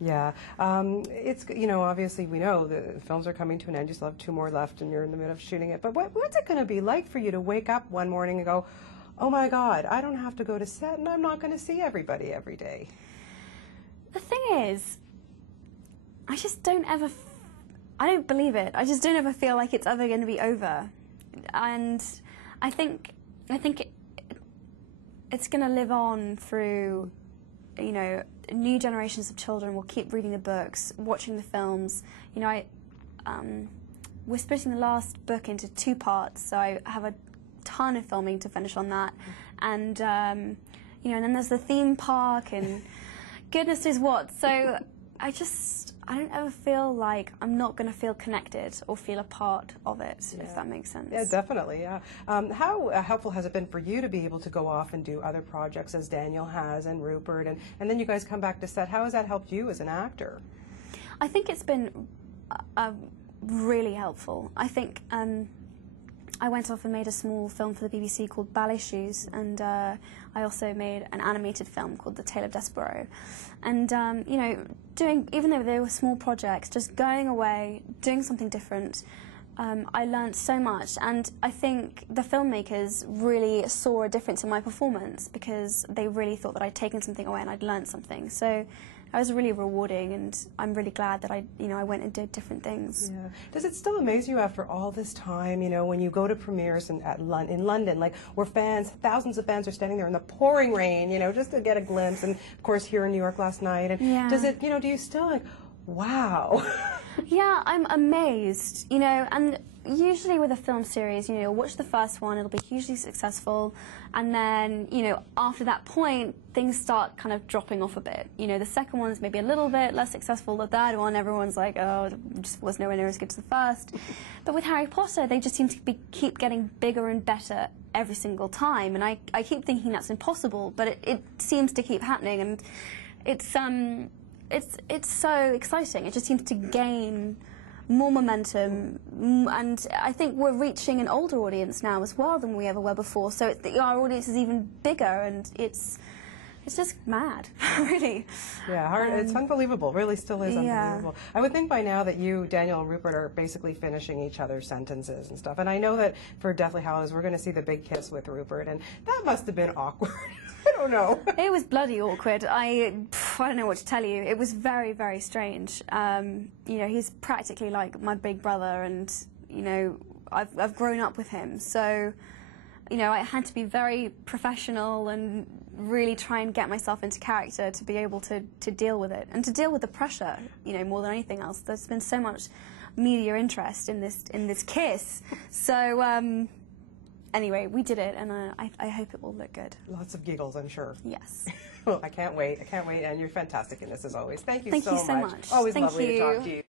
Yeah, it's, obviously we know the films are coming to an end. You still have 2 more left and you're in the middle of shooting it. But what's it going to be like for you to wake up one morning and go, oh my God, I don't have to go to set and I'm not going to see everybody every day? The thing is, I just don't ever, I don't believe it. I just don't ever feel like it's ever going to be over. And I think it's going to live on through, new generations of children will keep reading the books, watching the films. We're splitting the last book into 2 parts, so I have a ton of filming to finish on that. And, and then there's the theme park and goodness knows what. So I don't ever feel like I'm not going to feel connected or feel a part of it, if that makes sense. Yeah, definitely, yeah. How helpful has it been for you to be able to go off and do other projects as Daniel has and Rupert, and then you guys come back to set? How has that helped you as an actor? I think it's been really helpful. I think I went off and made a small film for the BBC called Ballet Shoes, and I also made an animated film called The Tale of Despereaux. And, even though they were small projects, just going away, doing something different, I learned so much. And I think the filmmakers really saw a difference in my performance because they really thought that I'd taken something away and I'd learned something. So that was really rewarding, and I'm really glad that I went and did different things. Yeah. Does it still amaze you after all this time, when you go to premieres in London, like where thousands of fans are standing there in the pouring rain, just to get a glimpse, and of course here in New York last night, and does it, do you still like, wow? Yeah, I'm amazed, and usually with a film series, you'll watch the first one, it'll be hugely successful, and then, after that point, things start kind of dropping off a bit. The second one's maybe a little bit less successful, the third one, everyone's like, oh, it just was nowhere near as good as the first. But with Harry Potter, they just seem to keep getting bigger and better every single time, and I keep thinking that's impossible, but it seems to keep happening, and it's so exciting. It just seems to gain more momentum, and I think we're reaching an older audience now as well than we ever were before. So our audience is even bigger, and it's just mad, really. Yeah, it's unbelievable. Really, still is unbelievable. I would think by now that you, Daniel, and Rupert are basically finishing each other's sentences and stuff. And I know that for Deathly Hallows, we're going to see the big kiss with Rupert, and that must have been awkward. I don't know. It was bloody awkward. I don't know what to tell you. It was very, very strange. He's practically like my big brother, and I've grown up with him. So, I had to be very professional and really try and get myself into character to be able to deal with it and to deal with the pressure. More than anything else. There's been so much media interest in this kiss. So. Anyway, we did it, and I hope it will look good. Lots of giggles, I'm sure. Yes. Well, I can't wait. I can't wait, and you're fantastic in this as always. Thank you so much. Thank you so much. Always lovely to talk to you.